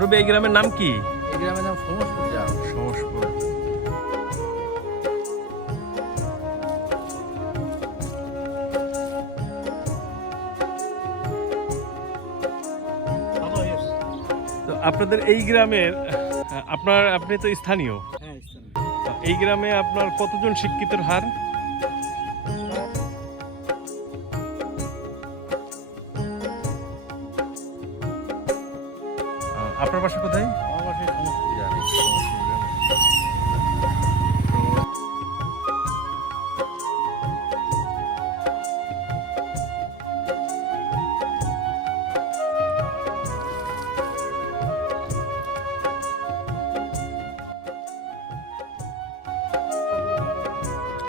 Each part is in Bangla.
মুরব্বী এই গ্রামের নাম কি? এই গ্রামের নাম সমস্ত গ্রাম। সমসপুর। তো আপনাদের এই গ্রামের আপনার আপনি তো হ্যাঁ স্থানীয়। এই গ্রামে আপনার কতজন শিক্ষিতের হার? আপনার বাসা কোথায়? আমার বাসায় সমস্ত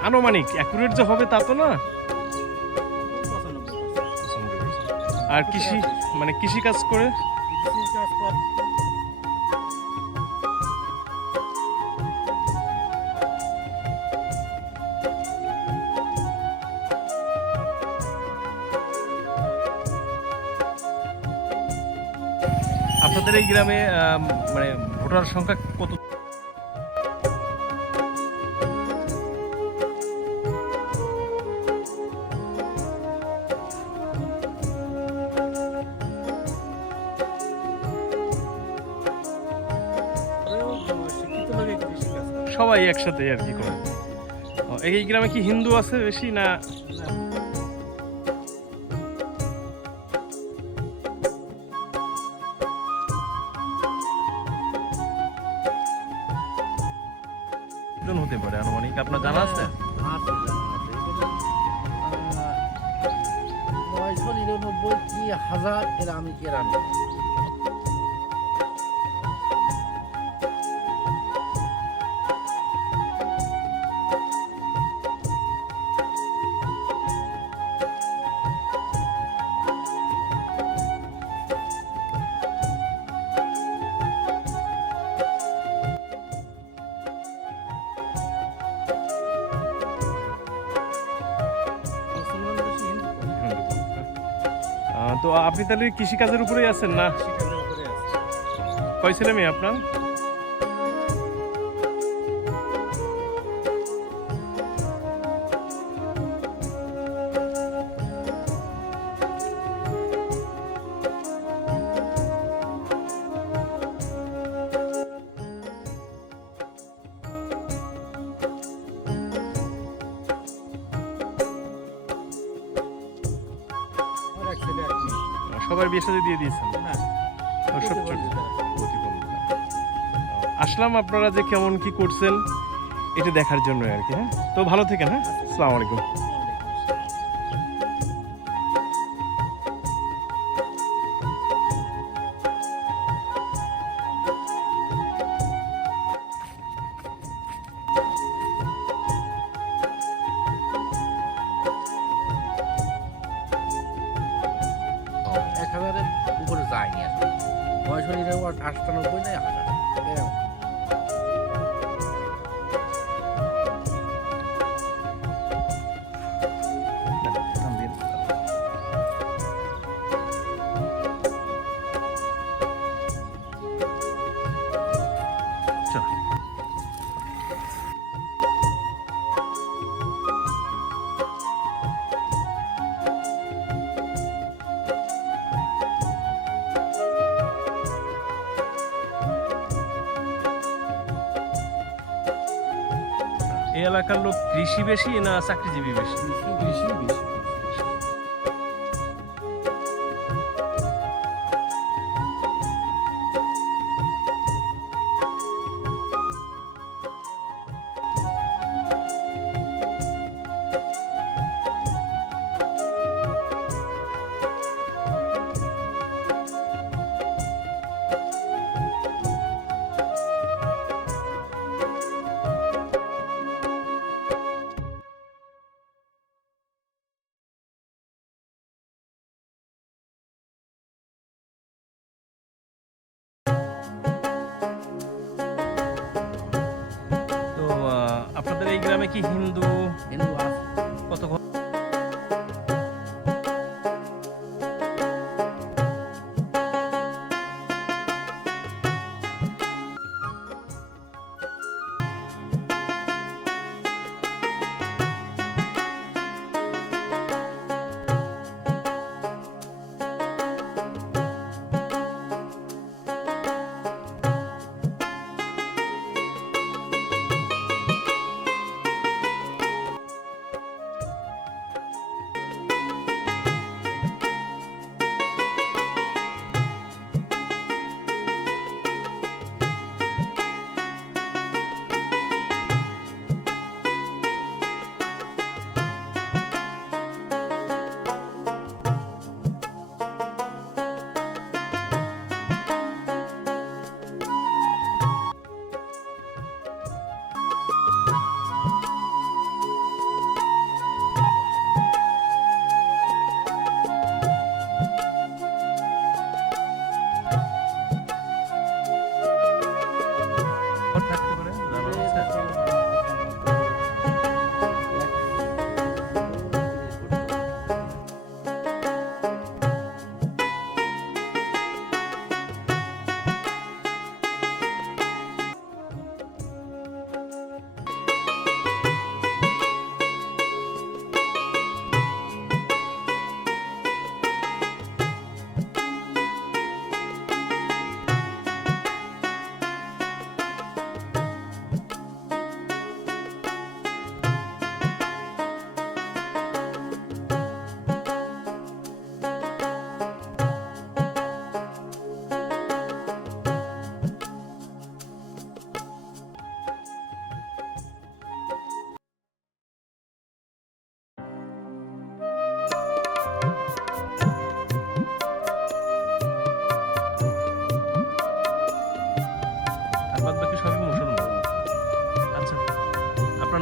আনুমানিক অ্যাকুরেট যে হবে তা তো না? আর কৃষি মানে কৃষি কাজ করে আপনাদের এই গ্রামে মানে ভোটার সংখ্যা কত। সবাই একসাথে আর কি করে এই গ্রামে কি হিন্দু আছে বেশি না হতে পারে আনুমানিক আপনার জানা আছে আছে। নয়শো নিরানব্বই কি হাজার এর আমি কি তো আপনি তাহলে কৃষিকাজের উপরেই আছেন না? কয় ছেলে মেয়ে আপনার? সাথে দিয়ে দিয়েছেন। প্রতিবন্ধী। আসলাম আপনারা যে কেমন কি করছেন এটা দেখার জন্য আর কি হ্যাঁ? তো ভালো থেকেন হ্যাঁ? আসসালামু আলাইকুম। আটানব্বই নয় হাজার এলাকার লোক কৃষি বেশি না চাকরিজীবী বেশি? কৃষি বেশি।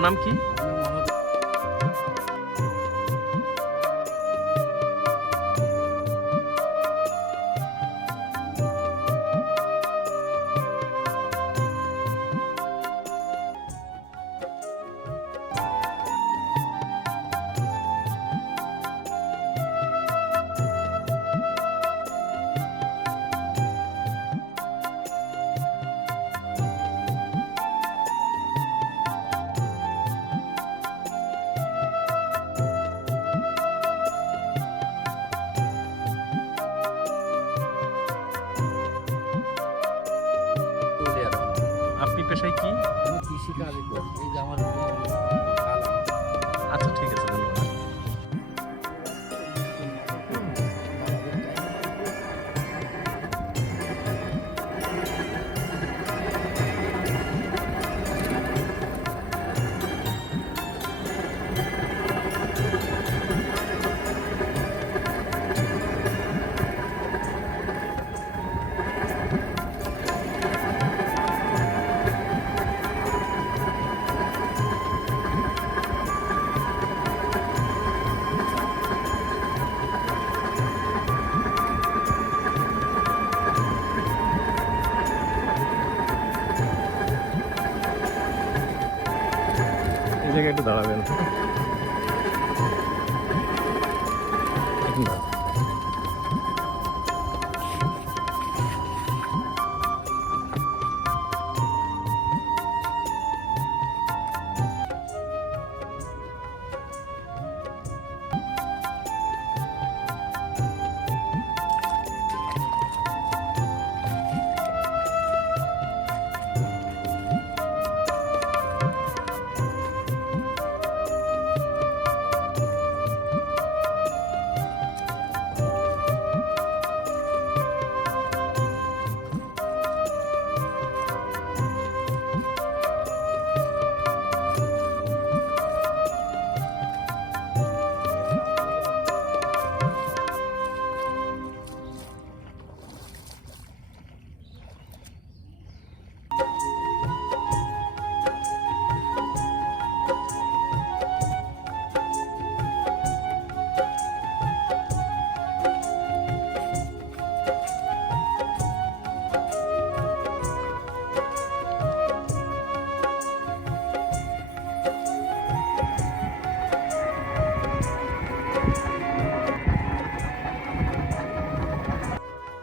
নাম কি আপনি পেশায় কি? কৃষিকাজ এই যে আমার